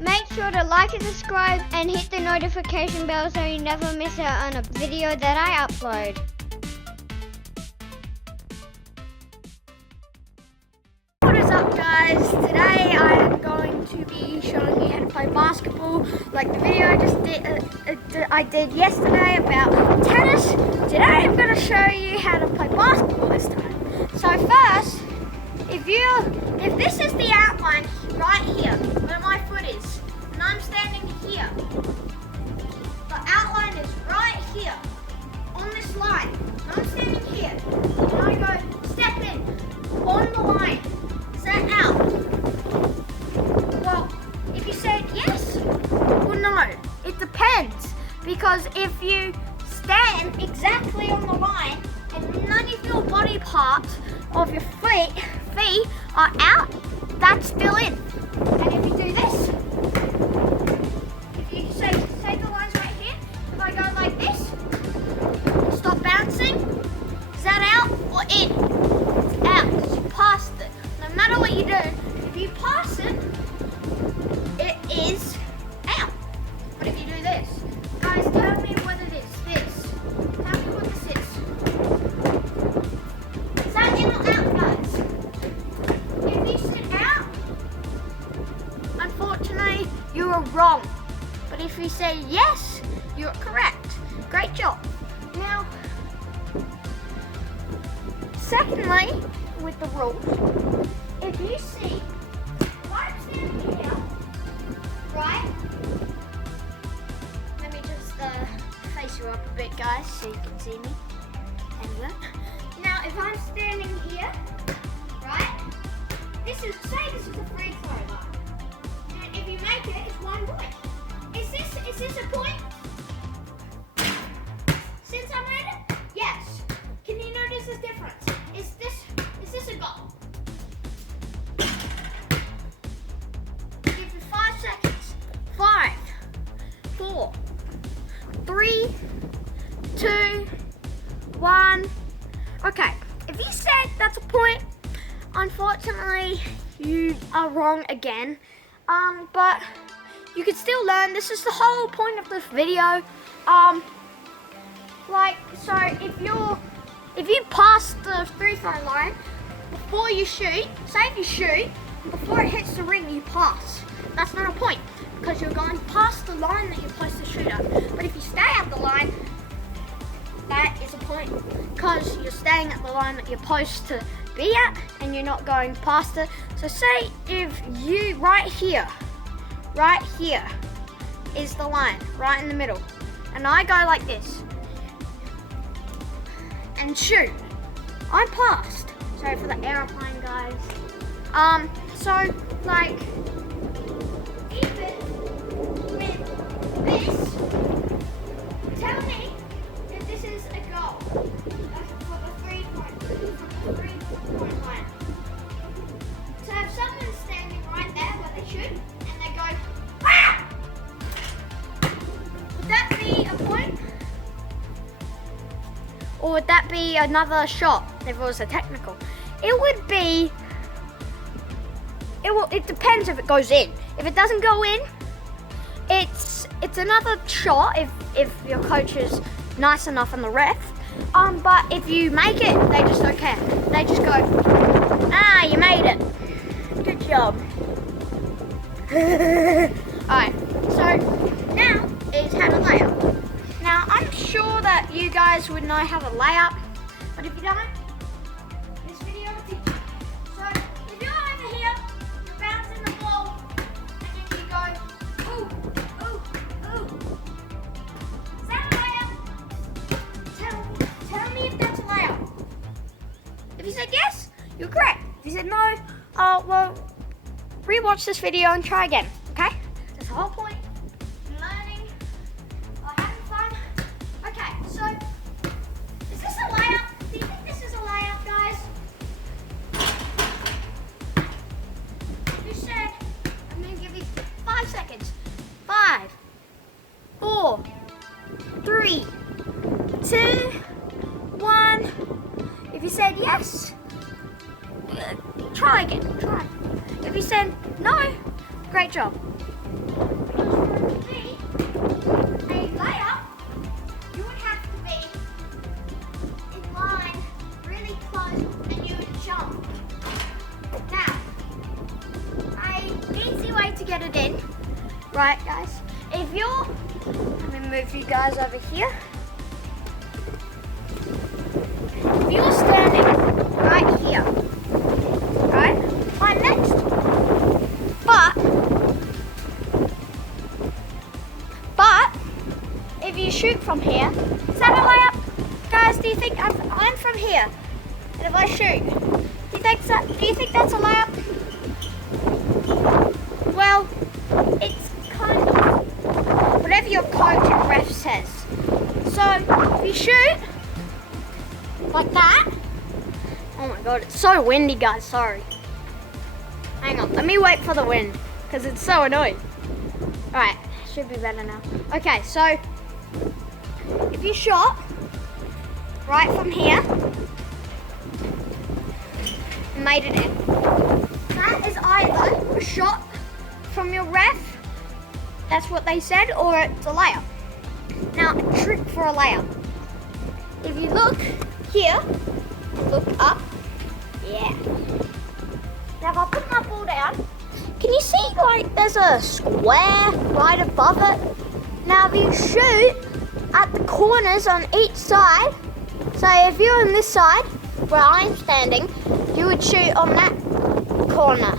Make sure to like and subscribe and hit the notification bell so you never miss out on a video that I upload. What is up, guys? Today I am going to be showing you how to play basketball like the video I did yesterday about tennis. Today I'm going to show you how to play basketball this time. So first, if this is the outline right here where my foot is, and I'm standing here, the outline is right here on this line. And I'm standing here, and I go step in on the line. Is that out? Well, if you said yes or no, it depends. Because if you stand exactly on the line and none of your body parts of your feet are out, that's still in. And if you do this, if you say the line's right here, if I go like this, stop bouncing, is that out or in? It's out because you passed it. No matter what you do, if you pass it, it is out. But if you do this, guys, tell me what it is. This. Tell me what this is. Is that in or out, guys? If you said out, unfortunately, you are wrong. But if you say yes, you're correct. Great job. Now, secondly, with the rules, if you see, if I'm standing here, right? Let me just face you up a bit, guys, so you can see me. Anyway. Now, if I'm standing here, right? Say this is a free throw line. And if you make it, it's 1 point. Is this a point? Since I made it? Yes. Can you notice the difference? Is this a goal? Give you 5 seconds. 5, 4, 3, 2, 1. Okay, if you said that's a point, unfortunately you are wrong again. But you can still learn. This is the whole point of this video. So if you pass the free throw line before you shoot, say if you shoot, before it hits the ring you pass. That's not a point because you're going past the line that you're supposed to shoot at. But if you stay at the line, that is a point because you're staying at the line that you're supposed to be at and you're not going past it. So say if you right here is the line, right in the middle, and I go like this and shoot, I'm passed. Sorry for the airplane, guys. So like even with this, tell me if this is a goal for the 3 point line. So if someone's standing right there where they should and they go, ah! Would that be a point? Or would that be another shot if it was a technical? It would be, it depends if it goes in. If it doesn't go in, it's another shot if your coach is nice enough and the ref. But if you make it, they just don't care. They just go, ah, you made it. Good job. Alright, so now is how to lay up. Now, I'm sure that you guys would know how to lay up, but if you don't, this video will teach you. So, if you're over here, you're bouncing the ball, and then you go, ooh, ooh, ooh. Is that a layup? Tell me if that's a layup. If you said yes, you're correct. If you said no, well, rewatch this video and try again, okay? That's the whole point. Learning, or having fun. Okay, so, is this a layup? Do you think this is a layup, guys? You said, I'm going to give you 5 seconds. 5, 4, 3, 2, 1. If you said yes, try again. Try. If you said no, great job. get it in, right guys, if you're, let me move you guys over here. If you're standing right here, right, I'm next. But if you shoot from here, is that a layup? Guys, do you think I'm from here? And if I shoot, do you think that's a layup? Well, it's kind of whatever your coach and ref says. So if you shoot like that, oh my god, it's so windy guys, sorry. Hang on, let me wait for the wind, because it's so annoying. Alright, should be better now. Okay, so if you shot right from here, and made it in, that is either a shot from your ref, that's what they said, or it's a layup. Now, a trick for a layup. If you look here, look up, yeah. Now if I put my ball down, can you see like there's a square right above it? Now if you shoot at the corners on each side, so if you're on this side, where I'm standing, you would shoot on that corner.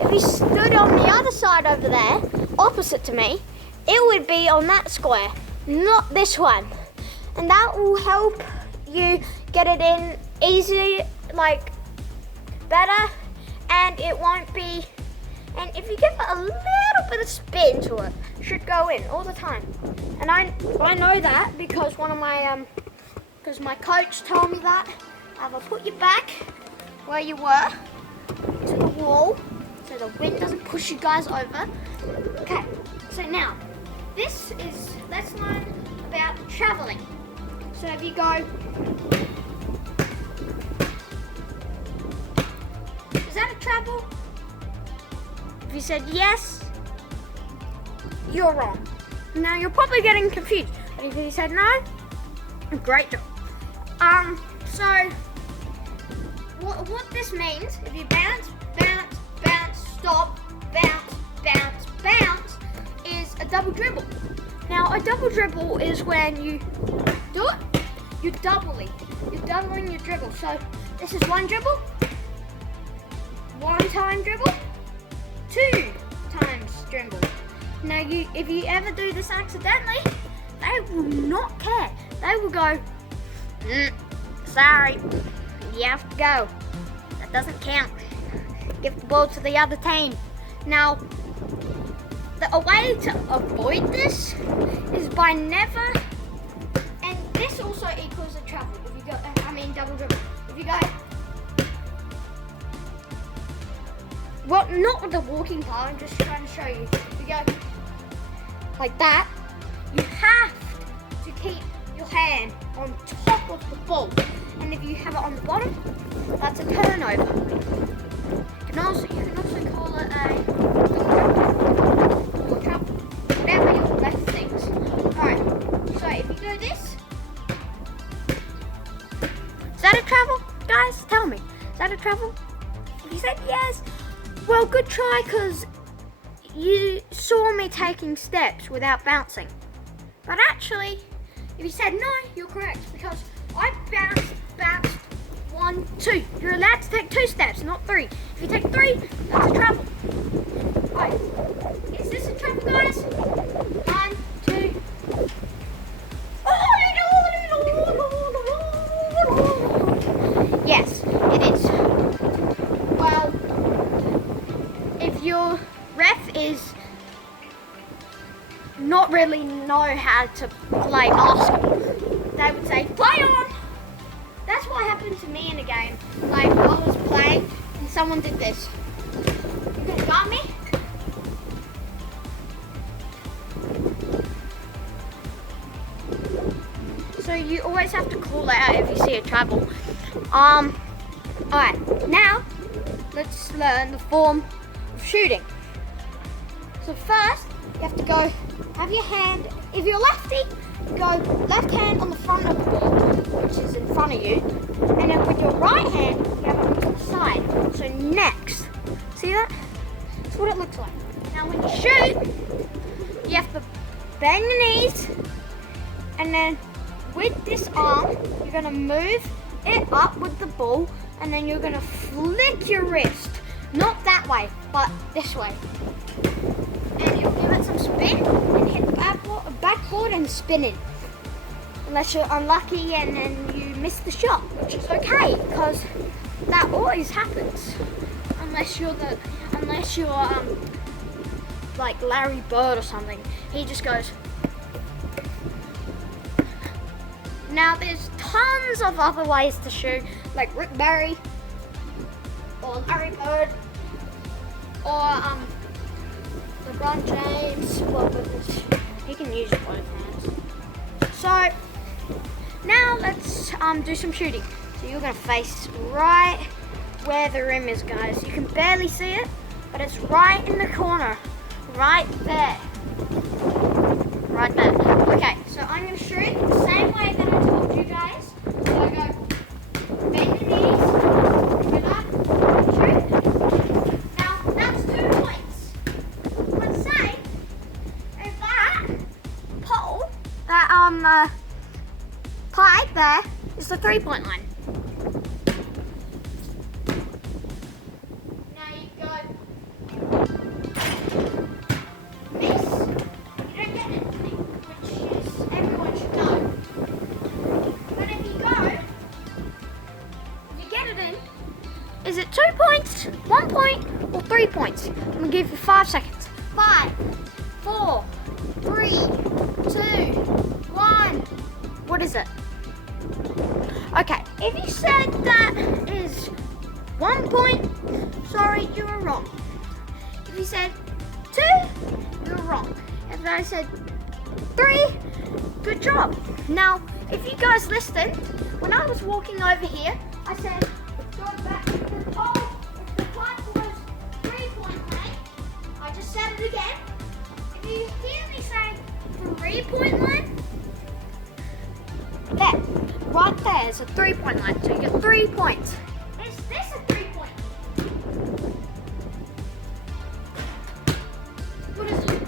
If you stood on the other side over there, opposite to me, it would be on that square, not this one. And that will help you get it in easy, like better, and it won't be, and if you give it a little bit of spin to it, it should go in all the time. And I know that because one of my because my coach told me that. I will put you back where you were to the wall so the wind doesn't push you guys over. Okay, so now let's learn about traveling. So if you go, is that a travel? If you said yes, you're wrong. Now you're probably getting confused. But if you said no, great job. So what this means, if you bounce, bounce, bounce, stop, bounce, bounce, bounce, is a double dribble. Now a double dribble is when you do it, you're doubling your dribble. So this is one dribble, one time dribble, two times dribble. Now if you ever do this accidentally, they will not care. They will go, sorry, you have to go. That doesn't count. Give the ball to the other team. Now, a way to avoid this is by never, and this also equals a travel. If you go, double dribble. If you go, well, not with the walking part, I'm just trying to show you. If you go like that, you have to keep your hand on top of the ball. And if you have it on the bottom, that's a turnover. You can also call it a travel, whatever your left thinks. Alright, so if you do this, is that a travel? Guys, tell me, is that a travel? If you said yes, well, good try, because you saw me taking steps without bouncing. But actually, if you said no, you're correct, because I bounced 1, 2. You're allowed to take 2 steps, not 3. If you take 3, that's a travel. Right. Is this a travel, guys? 1, 2. Yes, it is. Well, if your ref is not really know how to play basketball, they would say, play on! That's what happened to me in a game. Like, I was playing and someone did this. You gonna got me? So you always have to call out if you see a travel. Alright, now let's learn the form of shooting. So first, you have to go, have your hand, if you're lefty, go left hand on the front of the ball, which is in front of you, and then with your right hand, you have it to the side. So next, see that? That's what it looks like. Now when you shoot, you have to bend your knees, and then with this arm, you're gonna move it up with the ball, and then you're gonna flick your wrist. Not that way, but this way. And you'll give it some spin and hit the backboard and spin it. Unless you're unlucky and then you miss the shot, which is okay, because that always happens. Unless you're like Larry Bird or something. He just goes. Now there's tons of other ways to shoot, like Rick Barry or Larry Bird or LeBron James. Well, he can use both hands. So now let's do some shooting. So you're gonna face right where the rim is, guys. You can barely see it, but it's right in the corner, right there. Right there. Okay, so I'm gonna shoot the same way that I taught you guys. So I go bend your knees, get up, shoot. Now that's 2 points. Let's say if that pole, that pipe there is the 3-point line. Now you go miss. You don't get anything, which is everyone should know. But if you go, you get it in. Is it 2 points, 1 point, or 3 points? I'm gonna give you 5 seconds. 5, 4, 3, 2, 1. What is it? Okay, if you said that is 1 point, sorry, you were wrong. If you said 2, you were wrong. If I said 3, good job. Now, if you guys listened, when I was walking over here, I said, go back to the pole. If the pipe was 3-point line, I just said it again. If you hear me say 3-point line, there, right there is a 3-point line, so you get 3 points. Is this a 3-point? What is it?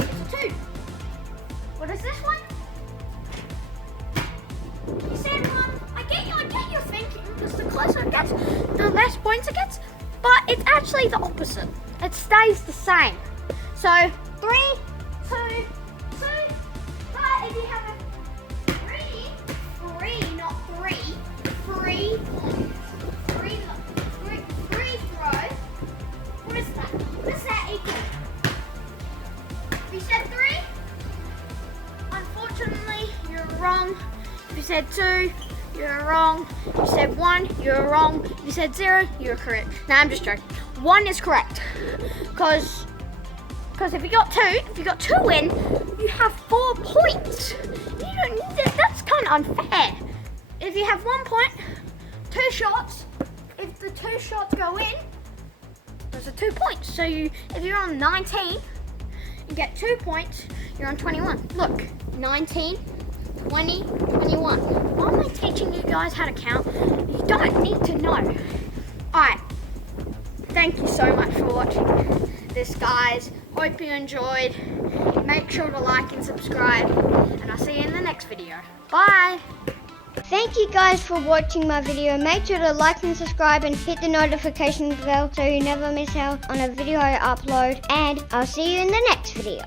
It's a 2. What is this one? You said 1. I get you thinking, because the closer it gets, the less points it gets, but it's actually the opposite. It stays the same. So 3, 2, 2, but if you have a 3, not 3, 3 points. 3 throw. What is that? What does that equal? If you said 3, unfortunately, you're wrong. If you said 2, you're wrong. If you said 1, you're wrong. If you said 0, you're correct. Now I'm just joking. 1 is correct. Because if you got 2 in, you have 4 points. You don't need it. That's kind of unfair. If you have 1 point, 2 shots, if the 2 shots go in, those are 2 points. So if you're on 19, you get 2 points, you're on 21. Look, 19, 20, 21. Why am I teaching you guys how to count? You don't need to know. Alright, thank you so much for watching this, guys. Hope you enjoyed. Make sure to like and subscribe, and I'll see you in the next video. Bye! Thank you guys for watching my video. Make sure to like and subscribe and hit the notification bell so you never miss out on a video I upload. And I'll see you in the next video.